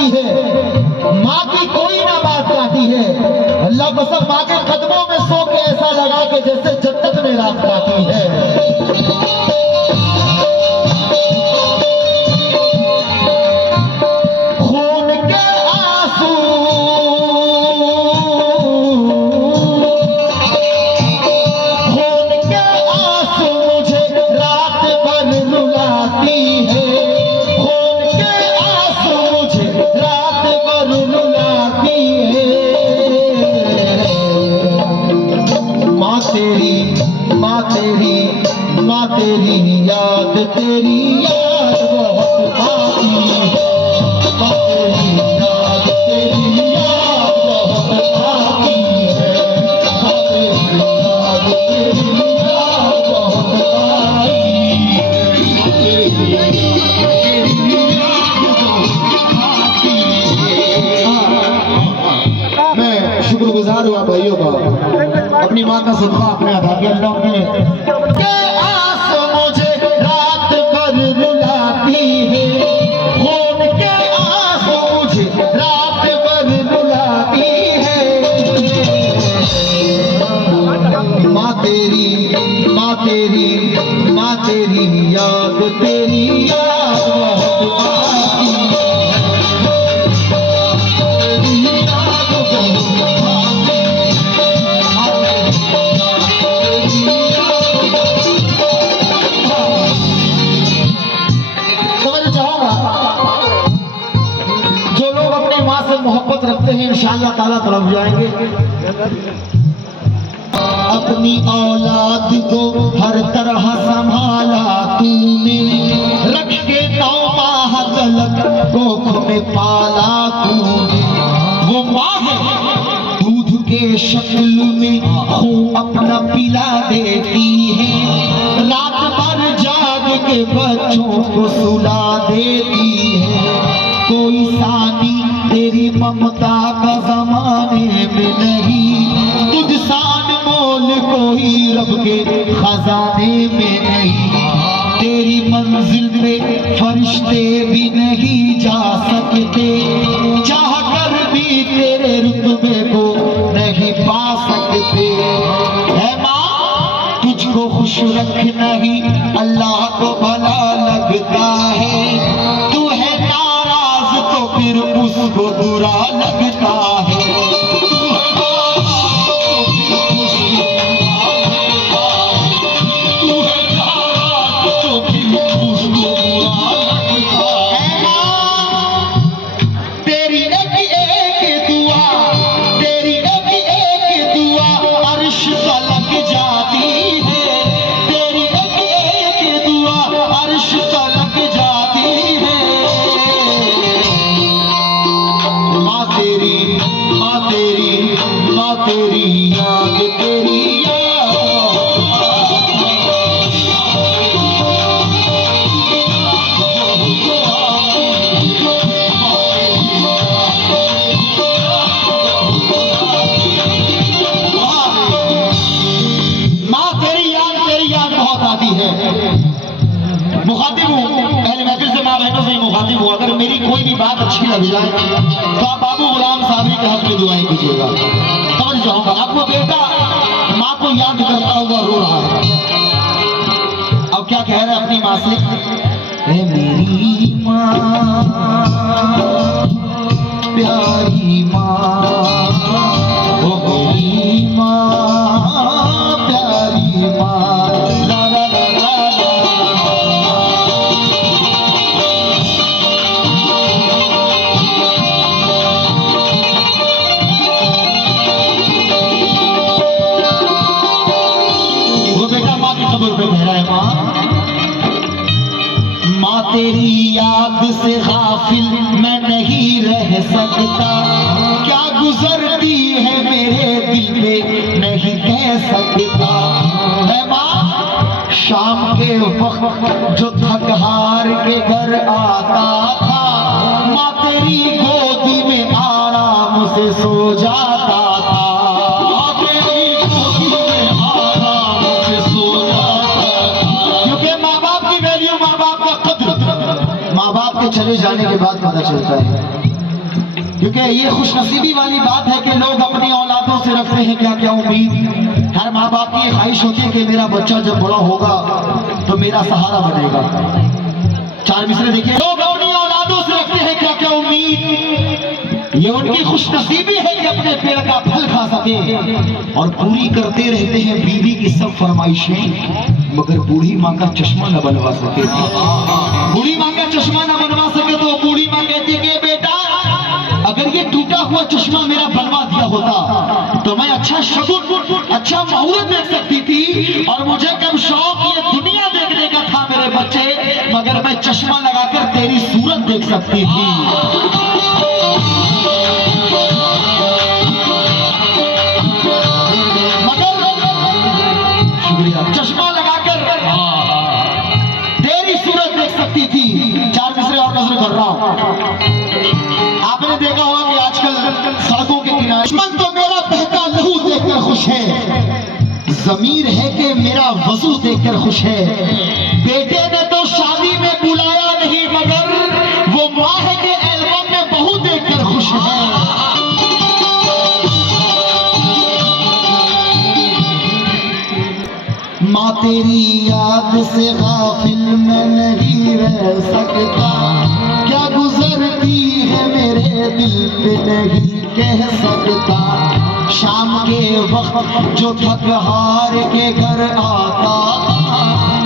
काटी है, माँ की कोई ना बात काटी है। अल्लाह कसम माँ के कदमों में सो के ऐसा लगा के जैसे जन्नत में रात काटी है। माँ तेरी याद बहुत आती है, माँ तेरी याद बहुत आती है, माँ तेरी याद बहुत आती है। मैं शुक्रगुजार हुआ भाइयों का, अपनी माँ का सदका अपने अदा किया। अल्लाह ने माँ तेरी याद बहुत आती है, समझ चाहूंगा जो लोग अपनी माँ से मोहब्बत रखते हैं इंशाअल्लाह ताला तरफ जाएंगे। अपनी औलाद को हर तरह संभाला तूने, रख के 9 माह तलक कोख में पाला तूने। वो माँ है दूध के शक्ल में खून अपना पिला देती है, रात भर जाग के बच्चों को सुला देती है। कोई सानी तेरी ममता का जमाने में नहीं, तुझ सान मोल कोई रब के खजाने में नहीं। तेरी मंजिल पे फरिश्ते भी नहीं जा सकते, चाह कर भी तेरे रुतबे को नहीं पा सकते। है माँ तुझको खुश रखना ही अल्लाह को भला लगता है, तू है नाराज तो फिर उसको बुरा लगता है। मुखातिब हूँ, अगर मेरी कोई भी बात अच्छी लग जाए तो आप बाबू गुलाम साहब के हक में दुआएं कीजिएगा। समझ जाऊंगा आपको बेटा माँ को याद करता हुआ रो रहा है। अब क्या कह रहे हैं अपनी माँ से, है मेरी माँ प्यारी माँ, ओ मेरी माँ प्यारी माँ। माँ तेरी याद से गाफिल मैं नहीं रह सकता, क्या गुजरती है मेरे दिल पे नहीं कह सकता। है माँ शाम के वक्त जो थक हार के घर आता था, माँ तेरी गोदी में आराम से सो जाता था। माँ बाप के चले जाने के बाद पता चलता है। क्योंकि ये खुशनसीबी वाली बात है कि लोग अपनी औलादों से रखते हैं क्या क्या उम्मीद। हर माँ बाप की ख्वाहिश होती है कि मेरा बच्चा जब बड़ा होगा तो मेरा सहारा बनेगा। चार मिसरे देखिए, लोग अपनी औलादों से रखते हैं क्या क्या उम्मीद। ये उनकी खुशनसीबी है कि अपने पेड़ का फल खा सके और पूरी करते रहते हैं बीवी की सब फरमाइशें, मगर बूढ़ी माँ का चश्मा न बनवा सके। बूढ़ी माँ का चश्मा न बनवा सके तो बूढ़ी माँ कहती है कि बेटा अगर ये टूटा हुआ चश्मा मेरा बनवा दिया होता तो मैं अच्छा शगुन, अच्छा मुहूर्त देख सकती थी और मुझे कब शौक ये दुनिया देखने का था मेरे बच्चे, मगर मैं चश्मा लगाकर तेरी सूरत देख सकती थी। मगर शुक्रिया, चश्मा लगाकर तेरी सूरत देख सकती थी। चार मिसरे और नजर कर रहा हूं। आपने देखा होगा कि आजकल सड़कों के किनारे दुश्मन तो मेरा बहता लहू देखकर खुश है, ज़मीर है कि मेरा वजू देखकर खुश है। बेटे ने तो शादी में बुलाया नहीं मगर वो माँ है कि एल्बम में बहू देखकर खुश है। माँ तेरी याद से गाफिल मैं नहीं रह सकता, क्या गुजरती है मेरे दिल पे नहीं कह सकता। शाम के वक्त जो थक हार के घर आता,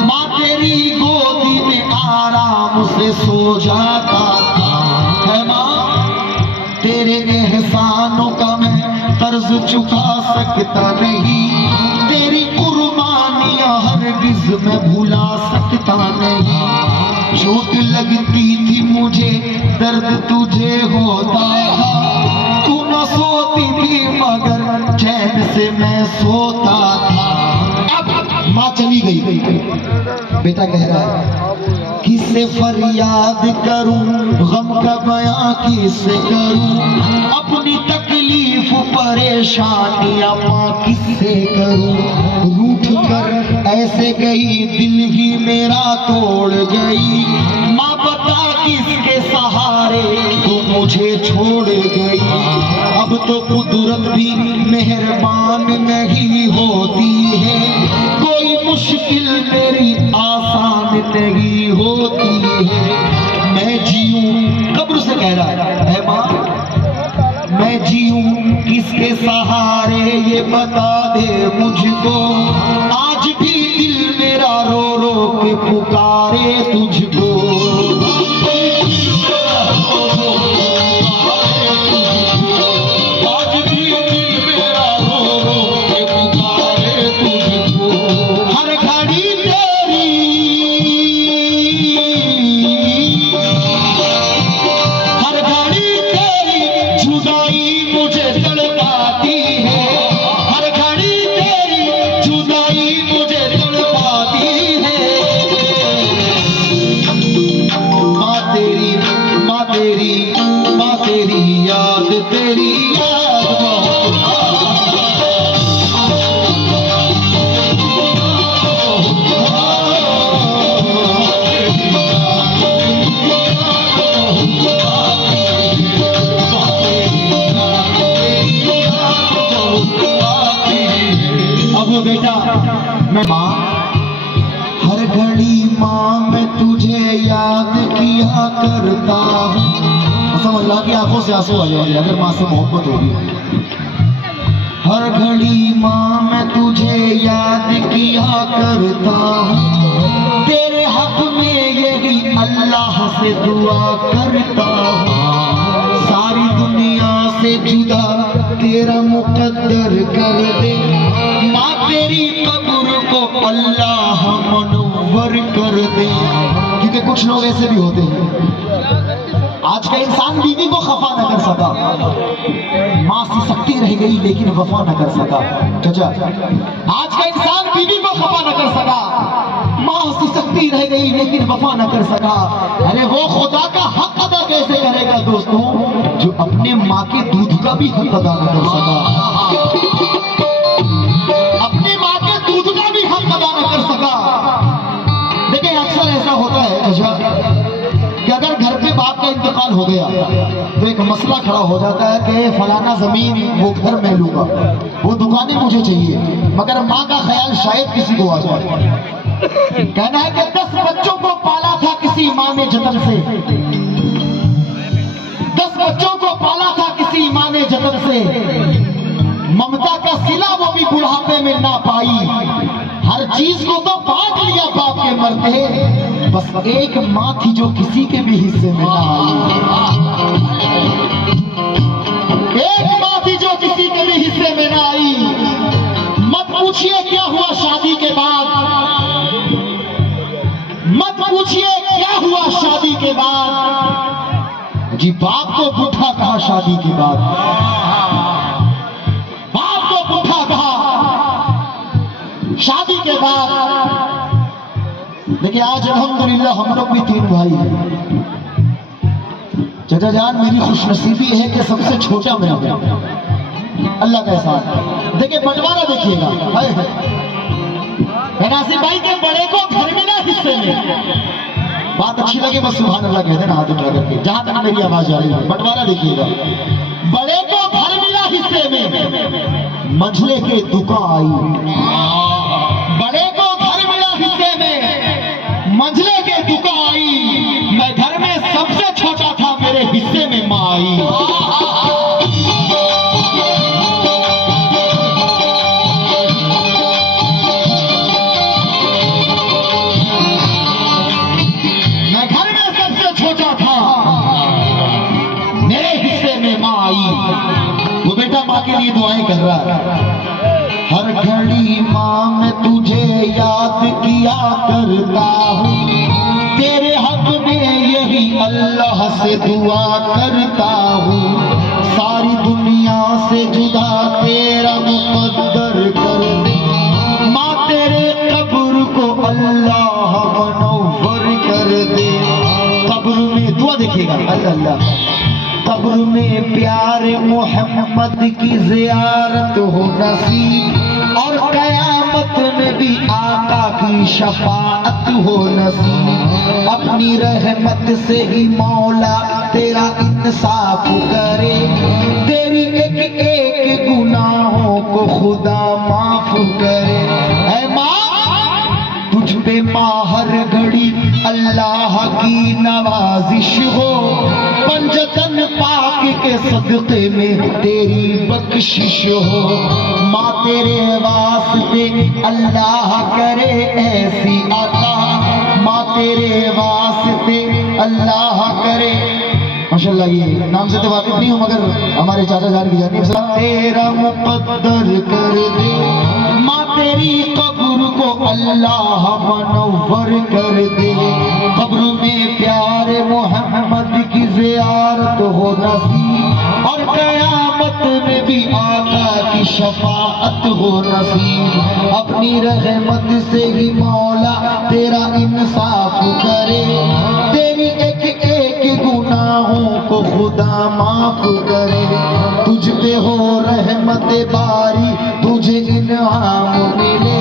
माँ तेरी गोदी में आराम से सो जाता था। है माँ तेरे एहसानों का मैं कर्ज चुका सकता नहीं, तेरी कुर्बानियां हरगिज मैं भुला सकता नहीं। चोट लगती थी मुझे दर्द तुझे होता था, तू न सोती थी मगर चैन से मैं सोता था। अब माँ चली गई, बेटा कह रहा है किससे फरियाद करूं, गम का बयां किससे करूं, अपनी तकलीफ परेशानियां माँ किससे करूं। रूठ कर ऐसे गई दिल ही मेरा तोड़ गई, माँ बता किसके सहारे तू मुझे छोड़ गई। अब तो कुदरत भी मेहरबान नहीं होती है, कोई मुश्किल मेरी आसान नहीं होती है। मैं जीऊं, कब्र से कह रहा है माँ, मैं जीऊं किसके सहारे ये बता दे मुझको। आज भी दिल मेरा रो रो के पुकारे तुझको। आज भी दिल मेरा रो रो के पुकारे तुझको। हर घड़ी तेरी, हर घड़ी तेरी जुदाई मुझे तड़पाती है, हर घड़ी तेरी जुदाई मुझे तड़पाती है। माँ तेरी, माँ तेरी, माँ तेरी याद, तेरी याद बेटा। मैं माँ हर घड़ी माँ मैं तुझे याद किया करता हूँ। सब अल्लाह की आंखों से आंसू आ जाएंगे अगर माँ से मोहब्बत होगी। हर घड़ी माँ मैं तुझे याद किया करता हूँ, तेरे हक में यही अल्लाह से दुआ करता हूँ। सारी दुनिया से जुदा तेरा मुकद्दर कर दे, माँ तेरी कब्र को अल्लाह मनव्वर कर दे। क्योंकि कुछ लोग ऐसे भी होते हैं, आज का इंसान बीवी को खफा न कर सका, माँ सी सकती रह गई लेकिन वफा न कर सका। चाचा, आज का इंसान बीवी को खफा न कर सका, माँ सी सकती रह गई लेकिन वफा न कर सका। अरे वो खुदा का हक अदा कैसे करेगा दोस्तों, जो अपने माँ के दूध का भी हक अदा न कर सका, अपनी माँ के दूध का भी हक अदा न कर सका। देखिए अक्सर ऐसा होता है चाचा कि अगर घर पे बाप का इंतकाल इंतकाल हो गया तो एक मसला खड़ा हो जाता है कि फलाना जमीन वो घर मैं लूंगा, वो दुकानें मुझे चाहिए, मगर माँ का ख्याल शायद किसी को आ जाए। कहना है कि 10 बच्चों को पाला था किसी माँ ने जतन से, 10 बच्चों को पाला था किसी माँ ने जतन से, ममता का सिला वो भी बुढ़ापे में ना पाई, हर चीज को तो बांट लिया बाप के मरते, बस एक माँ थी जो किसी के भी हिस्से में ना आई, एक माँ थी जो किसी के भी हिस्से में ना आई। मत पूछिए क्या हुआ शादी के बाद, मत पूछिए क्या हुआ शादी के बाद, जी बाप को बूढ़ा कहा शादी के बाद, बाप को बूढ़ा कहा शादी के बाद। देखिए आज अल्हम्दुलिल्लाह हम लोग भी 3 भाई हैं। चाचा जान मेरी खुशनसीबी है कि सबसे छोटा मैं हूं, अल्लाह का एहसान। देखिए बंटवारा देखिएगा, नासिर भाई के बड़े को घर में ना हिस्से में, बात अच्छी लगे बस सुभान अल्लाह कहते ना हाथ उठा करके, जहां तक मेरी आवाज आ रही है। बंटवारा देखिएगा, बड़े को घर मिला हिस्से में, मंझले के दुका आई, बड़े को घर मिला हिस्से में, मंझले के दुका आई, मैं घर में सबसे छोटा था, मेरे हिस्से में माँ आई। मैं घर में सबसे छोटा था, मेरे हिस्से में माँ आई। वो बेटा माँ के लिए दुआएं कर रहा है, हर घड़ी माँ मैं तुझे याद किया करता हूँ, तेरे हक में यही अल्लाह से दुआ करता हूँ, सारी दुनिया से जुदा तेरा मुकद्दर कर दे, माँ तेरे कब्र को अल्लाह मनव्वर कर दे। कब्र में दुआ देखिएगा, अल्लाह कब्र में प्यारे मोहम्मद की ज़ियारत हो नसीब, और कयामत में भी आका की शफाअत हो नसीब। अपनी रहमत से ही मौला तेरा इंसाफ करे, तेरी एक एक गुनाहों को खुदा माफ करे। ऐ माँ तुझ पे माँ हर घड़ी अल्लाह की नवाजिश हो, पंजतन पाक के सदक़े में तेरी बख्शिश हो, माँ तेरे वास्ते अल्लाह करे ऐसी अता, माँ तेरे वास्ते अल्लाह करे। माशाल्लाह ये नाम से तो वाकिफ नहीं हूँ मगर हमारे चाचा जान की जानी तेरा मुकद्दर कर दे, माँ तेरी कब्र को अल्लाह मनव्वर कर दे, कब्र में प्यारे मोहम्मद की ज़ियारत हो नसीब, और कयामत में भी आका की शफाअत हो नसीब। अपनी रहमत से ही मौला तेरा इंसाफ करे, तेरी एक एक गुनाहों को खुदा माफ करे, तुझ पे हो रहमत बारी तुझे इनाम मिले,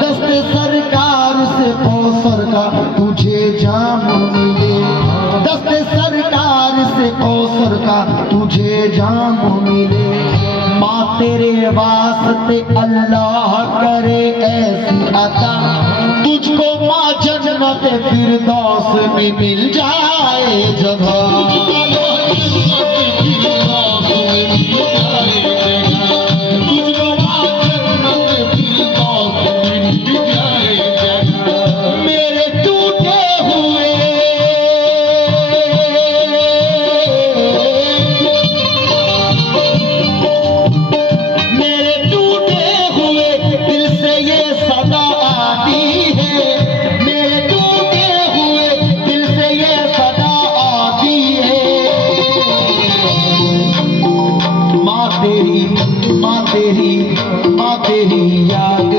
दस्ते सरकार से कौसर का तुझे जाम मिले, दस्ते सरकार से कौसर का तुझे जाम मिले। माँ तेरे वास्ते अल्लाह करे ऐसी अता, तुझको माँ जन्नत फिरदौस में मिल जाए जगह। तेरी याद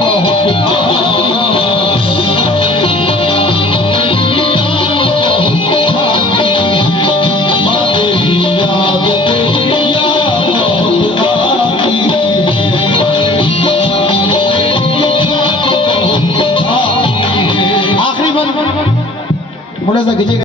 बहुत आखिरी बन मुलाजा कीजिएगा।